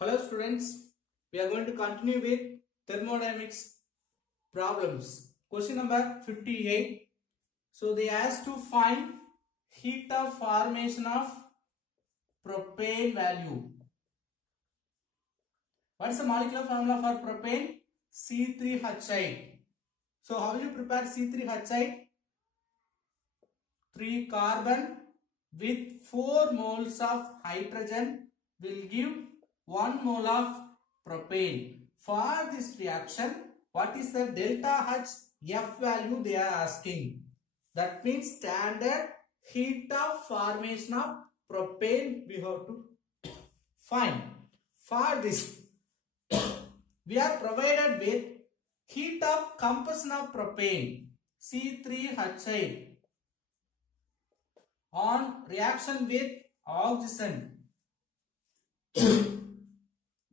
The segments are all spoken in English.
Hello students, we are going to continue with thermodynamics problems. Question number 58. So they asked to find heat of formation of propane value. What is the molecular formula for propane? C3H8. So how will you prepare C3H8? 3 carbon with 4 moles of hydrogen will give 1 mole of propane. For this reaction, what is the delta H value they are asking? That means standard heat of formation of propane we have to find. For this, we are provided with heat of combustion of propane C3H8 on reaction with oxygen.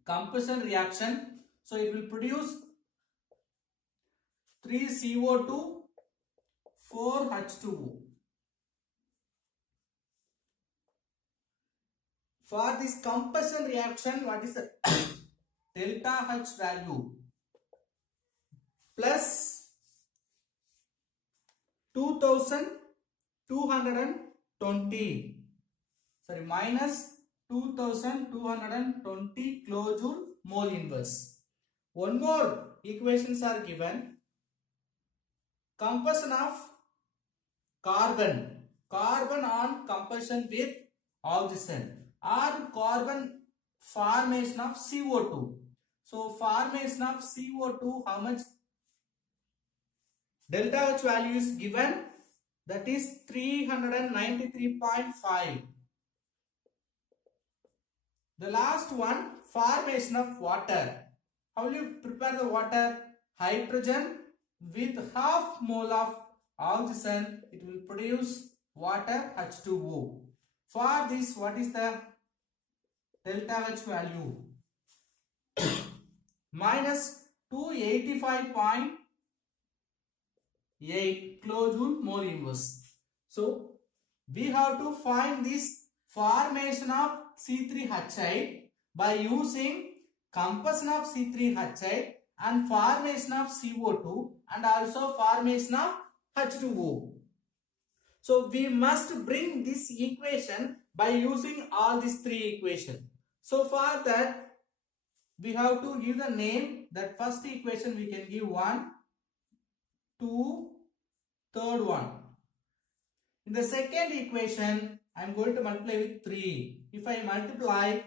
Combustion reaction, so it will produce 3 CO2 4 H2O. For this combustion reaction, what is the delta H value? Plus 2220, sorry, minus 2220 kilojoule mole inverse. One more equations are given. Combustion of carbon on combustion with oxygen, or carbon formation of CO2. So formation of CO2, how much delta H value is given? That is 393.5. The last one, formation of water. How will you prepare the water? Hydrogen with half mole of oxygen, it will produce water H2O. For this, what is the delta H value? Minus 285.8 kilojoule mole inverse. So we have to find this formation of C3H8 by using combustion of C3H8 and formation of CO2 and also formation of H2O. So we must bring this equation by using all these three equations. So for that, we have to give the name. That first equation we can give 1, 2, third one. In the second equation, I am going to multiply with 3. If I multiply,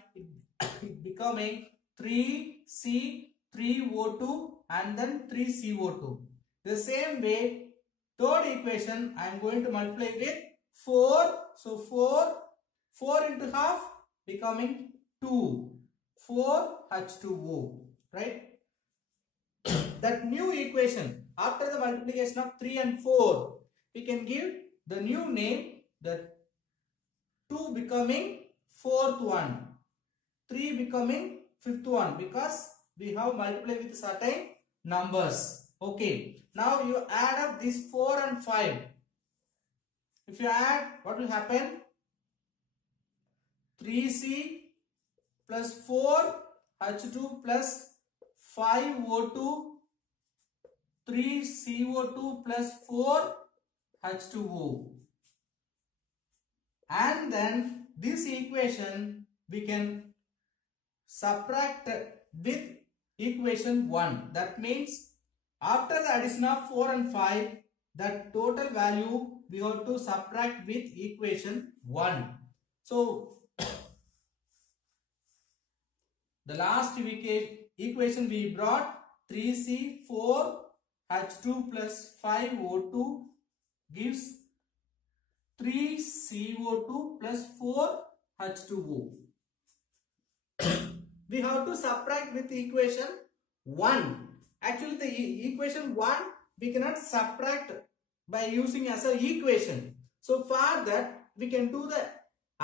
it becoming 3C3O2 and then 3CO2. The same way, third equation I am going to multiply with 4. So 4 into half becoming 2. 4H2O. Right? That new equation, after the multiplication of 3 and 4, we can give the new name, the 2 becoming fourth one, 3 becoming fifth one, because we have multiplied with certain numbers. Okay, now you add up this 4 and 5. If you add, what will happen? 3C plus 4 H2 plus 5 O2, 3 CO2 plus 4 H2O. And then this equation we can subtract with equation 1. That means after the addition of 4 and 5, the total value we have to subtract with equation 1. So the last equation we brought, 3C4H2 plus 5O2 gives 3CO2 plus 4H2O. We have to subtract with equation 1. Actually, the equation 1 we cannot subtract by using as an equation. So for that, we can do the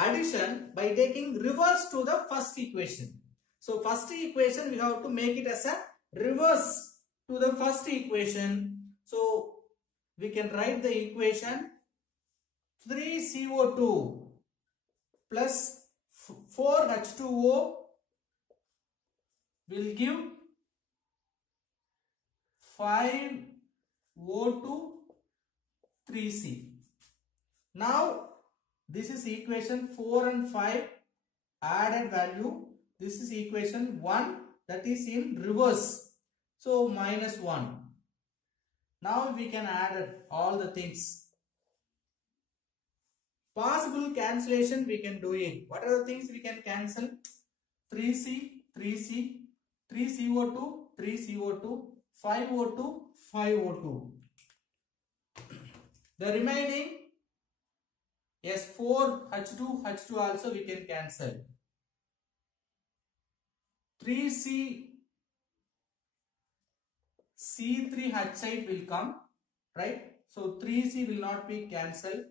addition by taking reverse to the first equation. So first equation we have to make it as a reverse to the first equation. So we can write the equation 3CO2 plus 4H2O will give 5O2 3C. Now this is equation 4 and 5 added value. This is equation 1, that is in reverse. So minus 1. Now we can add all the things. Possible cancellation we can do it. What are the things we can cancel? 3C, 3C, 3CO2, 3CO2, 5O2, 5O2. The remaining S4, H2, H2 also we can cancel. 3C, C3H8 will come, right? So 3C will not be cancelled.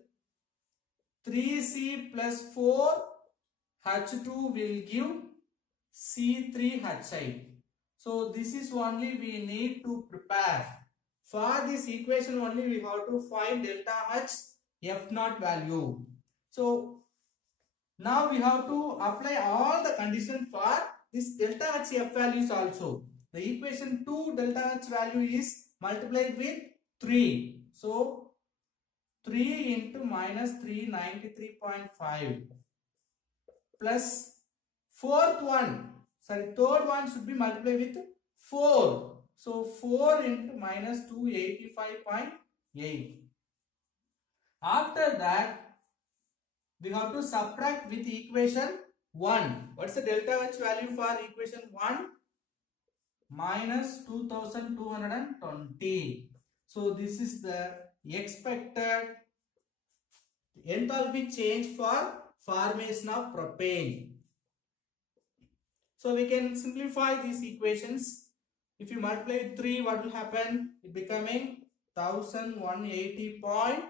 3C plus 4 H2 will give C3H8. So this is only we need to prepare. For this equation only we have to find delta H F naught value. So now we have to apply all the conditions for this delta H F values also. The equation 2 delta H value is multiplied with 3. So 3 into minus 393.5 plus third one should be multiplied with 4. So 4 into minus 285.8. After that, we have to subtract with equation 1. What's the delta H value for equation 1? Minus 2220. So this is the expected enthalpy change for formation of propane. So we can simplify these equations. If you multiply with 3, what will happen? It becoming 1180.5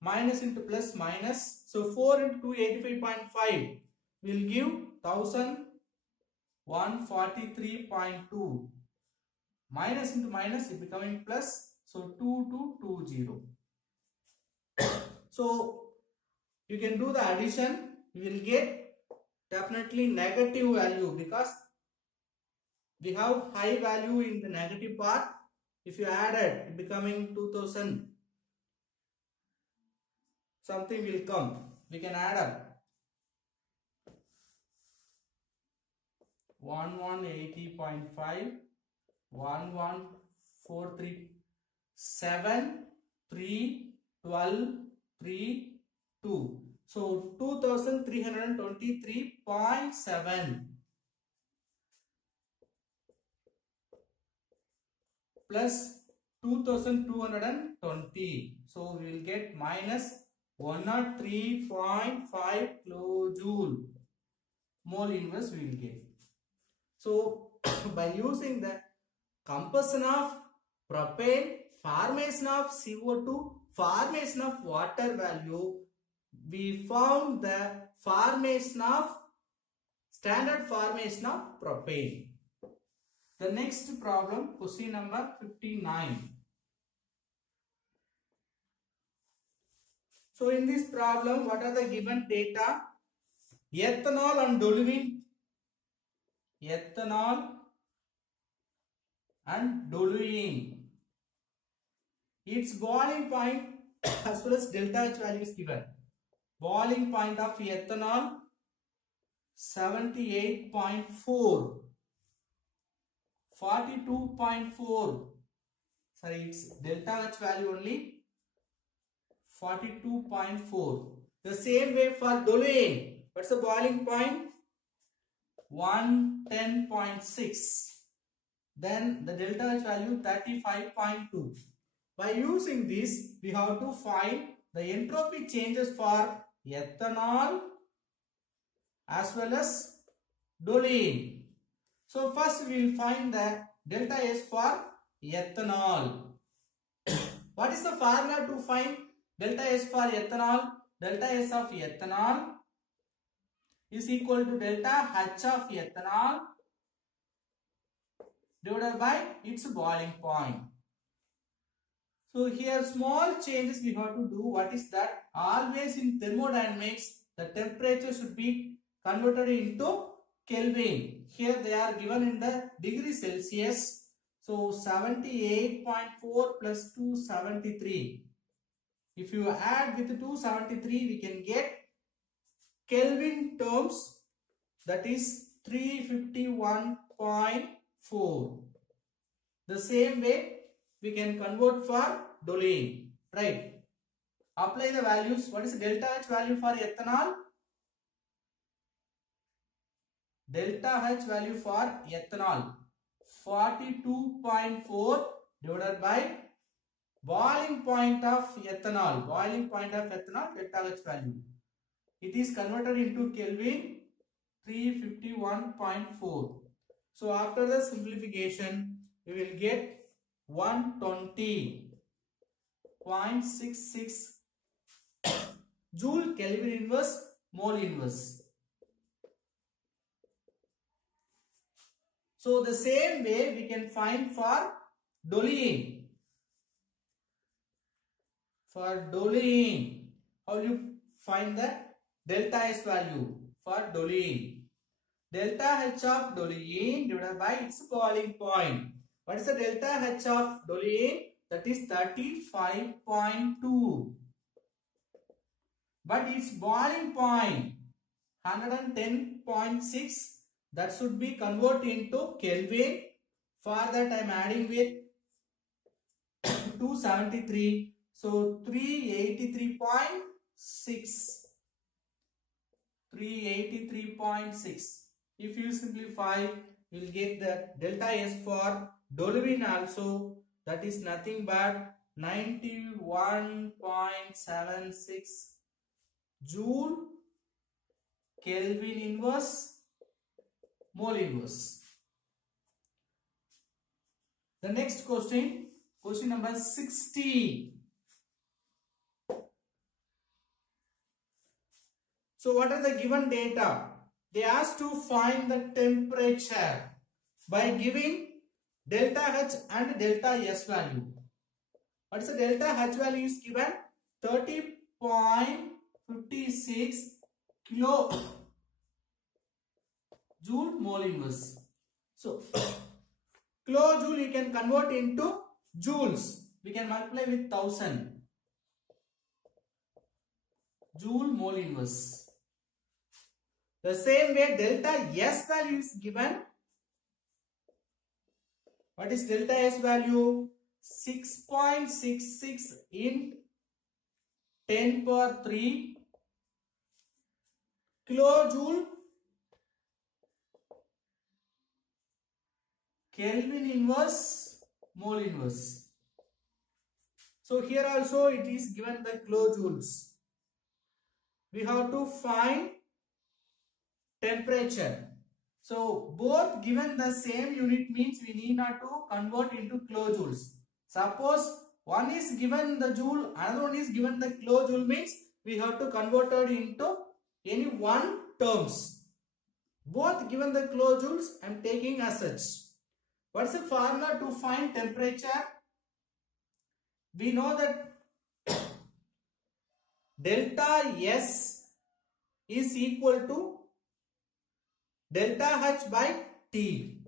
minus into plus minus. So 4 into 285.5 will give 1143.2. Minus into minus is becoming plus. So 2220. So you can do the addition. You will get definitely negative value because we have high value in the negative part. If you add it, becoming 2000, something will come. We can add up 1180.5, 11437, 3, 12, 3, 2. So 2323.7 plus 2220. So we will get minus 103.5 kilojoule mole inverse we will get. So by using the composition of propane, formation of CO2, formation of water value, we found the formation of standard formation of propane. The next problem, question number 59. So in this problem, what are the given data? Ethanol and toluene. Ethanol and toluene. Its boiling point as well as delta H value is given. Boiling point of ethanol 78.4, 42.4. Sorry, it's delta H value only 42.4. The same way for toluene. What's the boiling point? 110.6. Then the delta H value 35.2. By using this, we have to find the entropy changes for ethanol as well as toluene. So first we will find the delta S for ethanol. What is the formula to find delta S for ethanol? Delta S of ethanol is equal to delta H of ethanol divided by its boiling point. So here small changes we have to do. What is that? Always in thermodynamics, the temperature should be converted into Kelvin. Here they are given in the degree Celsius. So 78.4 plus 273. If you add with 273, we can get Kelvin terms, that is 351.4. The same way we can convert for Dolian, right? Apply the values. What is the delta H value for ethanol? Delta H value for ethanol 42.4 divided by boiling point of ethanol. Boiling point of ethanol, delta H value. It is converted into Kelvin 351.4. So after the simplification, we will get 120.66 Joule Kelvin inverse mole inverse. So the same way we can find for Dolian. For Dolian, how you find the delta S value for Dolian? Delta H of Dolian divided by its boiling point. What is the delta H of Dolian? That is 35.2. But its boiling point 110.6. That should be converted into Kelvin. For that I am adding with 273. So 383.6. 383.6. If you simplify, you will get the delta S for Dolian also. That is nothing but 91.76 Joule Kelvin inverse mole inverse. The next question, question number 60. So what are the given data? They asked to find the temperature by giving delta H and delta S value. What is the delta H value is given? 30.56 kilo Joule mole inverse. So kilojoule you can convert into joules. We can multiply with 1000. Joule mole inverse. The same way delta S value is given. What is delta S value? 6.66 in 10 power 3 kilojoule Kelvin inverse mole inverse. So here also it is given the kilojoules. We have to find temperature. So both given the same unit means we need not to convert into kilojoules. Suppose one is given the joule, another one is given the kilojoule, means we have to convert it into any one terms. Both given the kilojoules, I am taking as such. What is the formula to find temperature? We know that delta S is equal to delta H by T.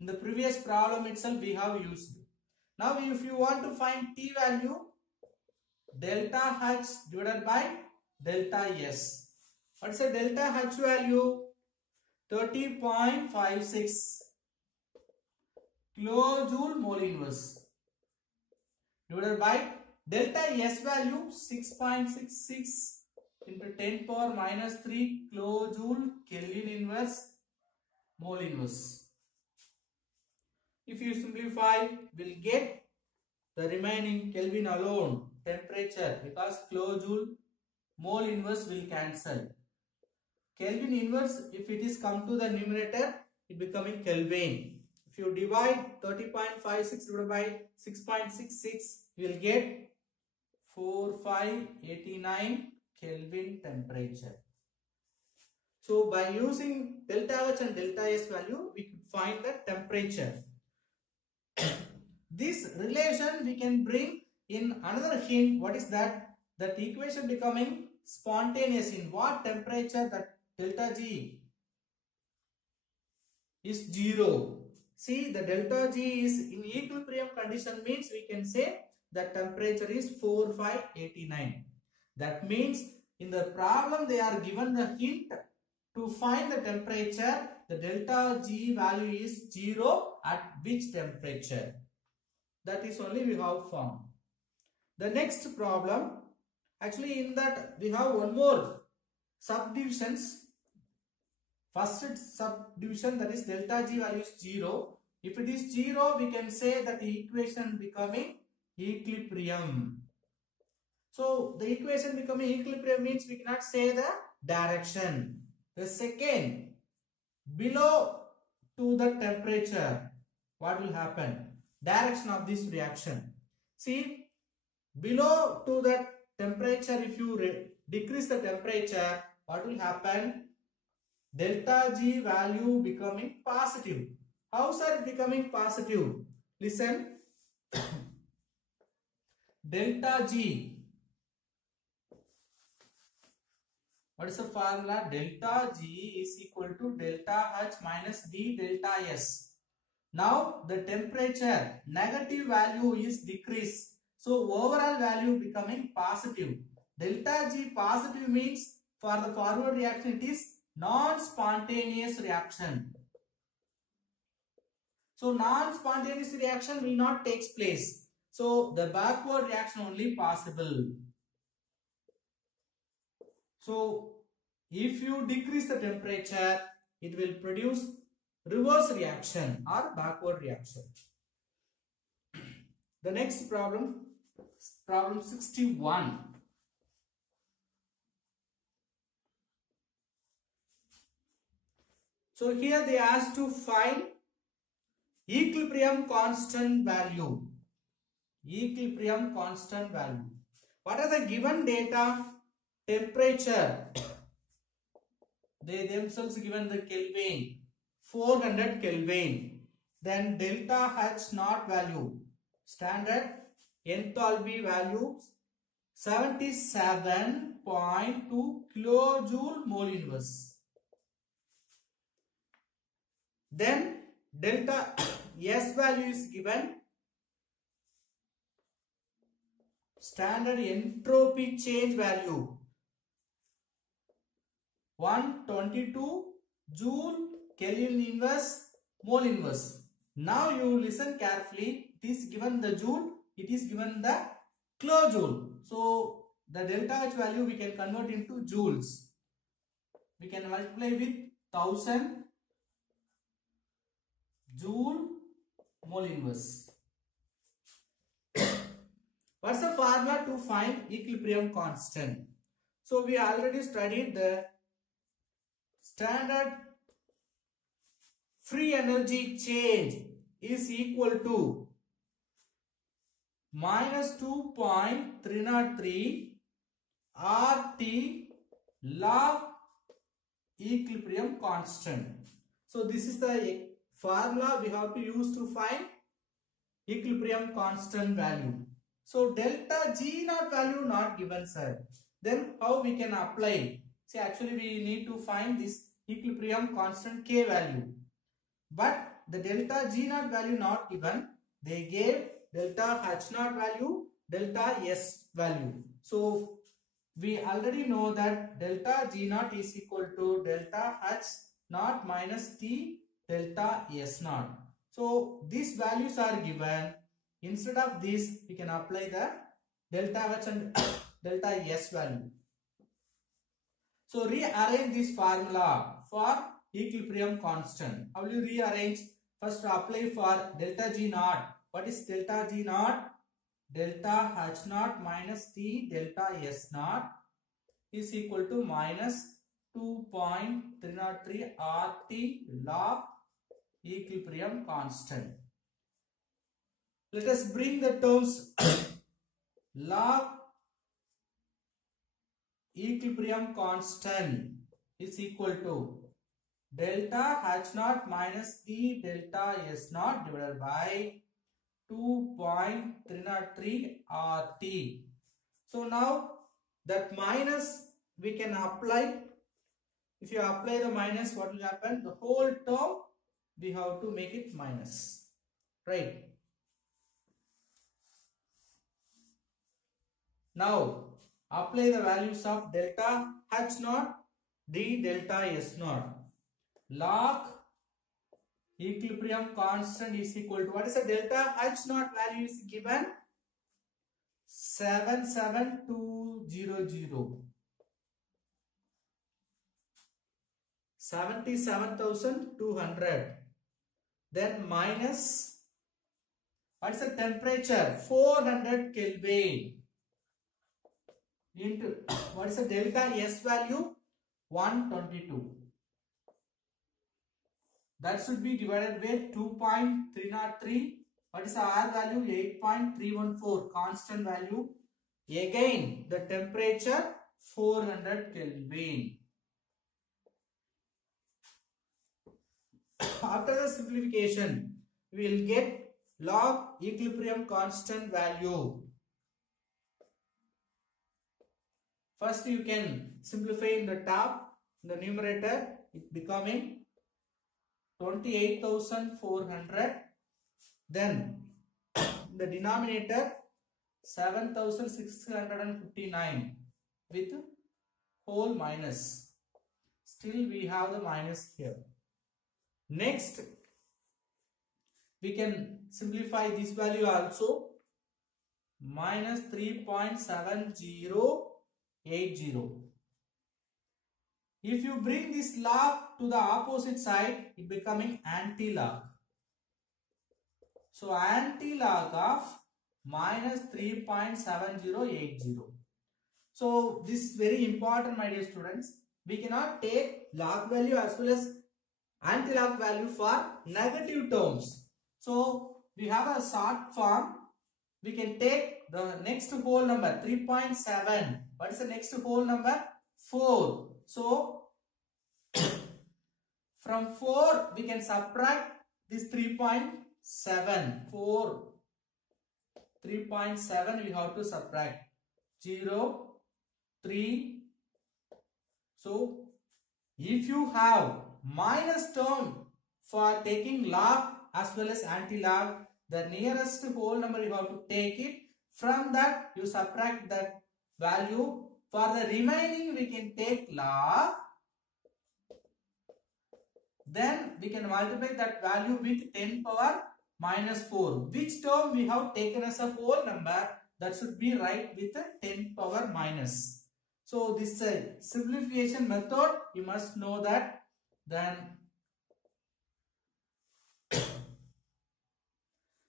In the previous problem itself we have used. Now if you want to find T value, delta H divided by delta S. What is the delta H value? 30.56 kilojoule mole inverse divided by delta S value 6.66 into 10 power minus 3 kilojoule Kelvin inverse mole inverse. If you simplify, we'll get the remaining Kelvin alone, temperature, because kilojoule mole inverse will cancel. Kelvin inverse, if it is come to the numerator, it becoming Kelvin. If you divide 30.56 divided by 6.66, you will get 4589 Kelvin temperature. So by using delta H and delta S value, we could find the temperature. This relation we can bring in another hint. What is that? That equation becoming spontaneous. In what temperature that delta G is 0. See, the delta G is in equilibrium condition means we can say the temperature is 4589. That means in the problem they are given the hint to find the temperature. The delta G value is 0 at which temperature? That is only we have found. The next problem, actually in that we have one more subdivisions. First subdivision, that is delta G value is 0. If it is 0, we can say that the equation becoming equilibrium. So the equation becoming equilibrium means we cannot say the direction. The second, below to the temperature, what will happen? Direction of this reaction. See, below to the temperature, if you decrease the temperature, what will happen? Delta G value becoming positive. How is it becoming positive? Listen. Delta G. What is the formula? Delta G is equal to delta H minus D delta S. Now the temperature negative value is decreased. So overall value becoming positive. Delta G positive means for the forward reaction it is non-spontaneous reaction. So non-spontaneous reaction will not take place. So the backward reaction only possible. So if you decrease the temperature, it will produce reverse reaction or backward reaction. The next problem, problem 61. So here they asked to find equilibrium constant value. Equilibrium constant value. What are the given data? Temperature. They themselves given the Kelvin. 400 Kelvin. Then delta H naught value. Standard enthalpy value 77.2 kilojoule mole inverse. Then delta S value is given. Standard entropy change value 122 joule Kelvin inverse mole inverse. Now you listen carefully. It is given the joule. It is given the kilojoule. So the delta H value we can convert into joules. We can multiply with 1000 joule mole inverse. What's the formula to find equilibrium constant? So we already studied the standard free energy change is equal to minus 2.303 RT log equilibrium constant. So this is the formula we have to use to find equilibrium constant value. So delta G naught value not given, sir. Then how we can apply? See, actually we need to find this equilibrium constant K value. But the delta G naught value not given. They gave delta H naught value, delta S value. So we already know that delta G naught is equal to delta H naught minus T delta S naught. So these values are given. Instead of this, we can apply the delta H and delta S value. So rearrange this formula for equilibrium constant. How will you rearrange? First apply for delta G naught. What is delta G naught? Delta H naught minus T delta S naught is equal to minus 2.303 RT log equilibrium constant. Let us bring the terms log equilibrium constant is equal to delta H naught minus T delta S naught divided by 2.303 RT. So now that minus we can apply. If you apply the minus, what will happen? The whole term we have to make it minus, right? Now apply the values of delta H naught d delta S naught. Log equilibrium constant is equal to, what is the delta H naught value is given? 77200. 77,200. Then minus, what is the temperature? 400 Kelvin. Into, what is the delta S value? 122. That should be divided by 2.303. What is the R value? 8.314. Constant value. Again, the temperature 400 Kelvin. After the simplification, we will get log equilibrium constant value. First, you can simplify in the top, in the numerator, it becoming 28,400. Then the denominator 7,659 with whole minus. Still we have the minus here. Next, we can simplify this value also. Minus 3.7080. If you bring this log to the opposite side, it becoming anti-log. So anti-log of minus 3.7080. So this is very important, my dear students. We cannot take log value as well as anti-log value for negative terms. So we have a short form. We can take the next whole number 3.7. What is the next whole number? 4. So from 4 we can subtract this 3.7. 4. 3.7 we have to subtract. 0, 3. So if you have minus term for taking log as well as anti-log, the nearest whole number you have to take it. From that you subtract that value. For the remaining we can take log. Then we can multiply that value with 10 power minus 4. Which term we have taken as a whole number, that should be right with a 10 power minus. So this simplification method, you must know that. Then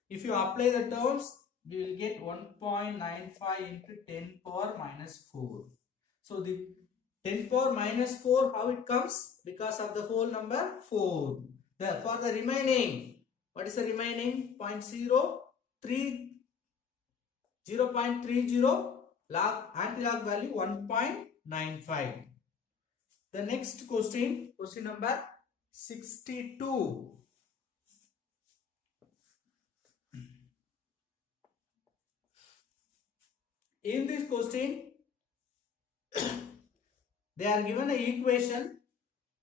if you apply the terms, we will get 1.95 into 10 power minus 4. So the 10 power minus 4, how it comes? Because of the whole number 4. For the remaining, what is the remaining? 0.30 log anti-log value 1.95. The next question number 62. In this question, they are given an equation.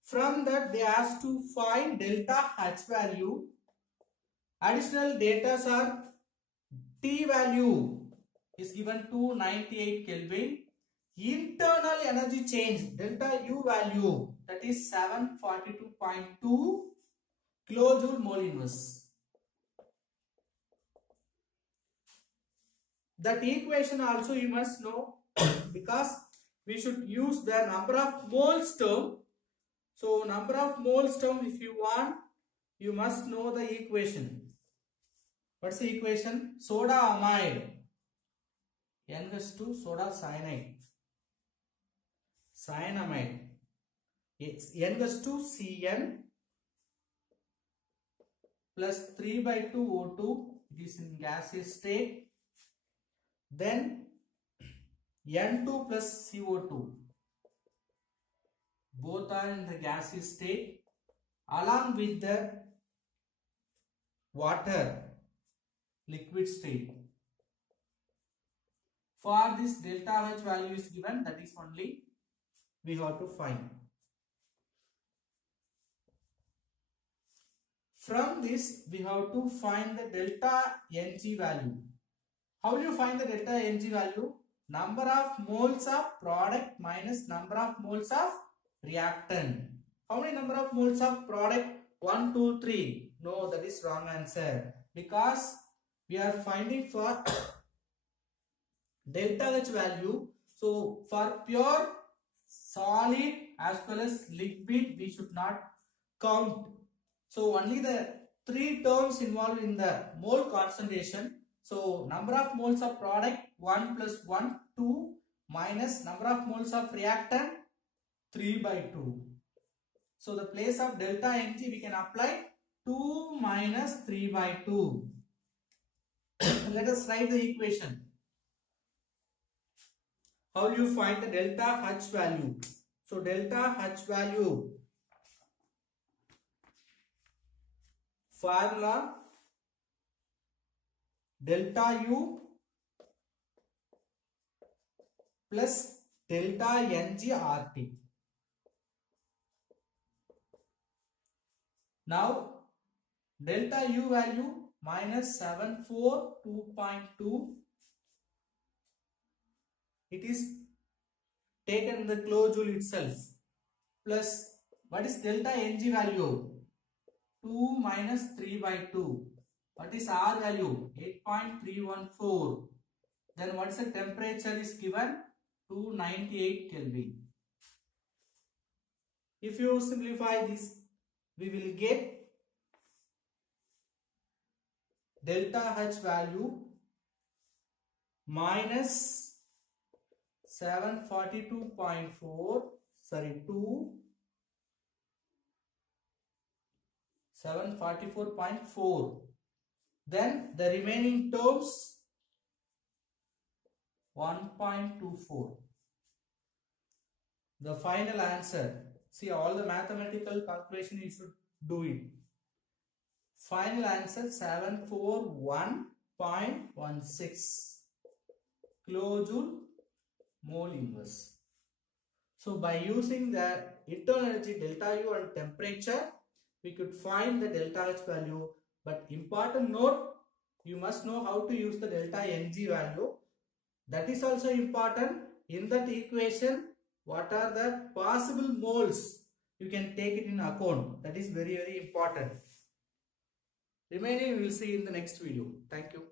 From that they asked to find delta H value. Additional data are T value is given to 98 Kelvin. Internal energy change delta U value, that is 742.2 kilojoule mole inverse. That equation also you must know because we should use the number of moles term. So number of moles term, if you want, you must know the equation. What's the equation? Soda amide N=2 soda cyanide. Cyanamide N=2 Cn plus 3/2 O2. It is in gaseous state. Then N2 plus CO2. Both are in the gaseous state along with the water liquid state. For this delta H value is given, that is only we have to find. From this, we have to find the delta Ng value. How will you find the delta Ng value? Number of moles of product minus number of moles of reactant. How many number of moles of product? 1, 2, 3. No, that is wrong answer. Because we are finding for delta H value. So for pure solid as well as liquid, we should not count. So only the 3 terms involved in the mole concentration. So number of moles of product 1 plus 1, 2 minus number of moles of reactant 3 by 2. So the place of delta Ng we can apply 2 minus 3 by 2. Let us write the equation. How do you find the delta H value? So delta H value, formula delta U plus delta Ng RT. Now delta U value minus 742.2. It is taken the kilojule itself, plus what is delta Ng value? 2 minus 3 by 2. What is R value? 8.314. Then what is the temperature is given? 298 Kelvin. If you simplify this, we will get delta H value minus 742.4, sorry, 744.4. Then the remaining terms 1.24. The final answer. See, all the mathematical calculation you should do it. Final answer 741.16 kilojoule mole inverse. So by using the internal energy delta U and temperature, we could find the delta H value. But important note, you must know how to use the delta Ng value. That is also important. In that equation, what are the possible moles? You can take it in account. That is very, very important. Remaining we will see in the next video. Thank you.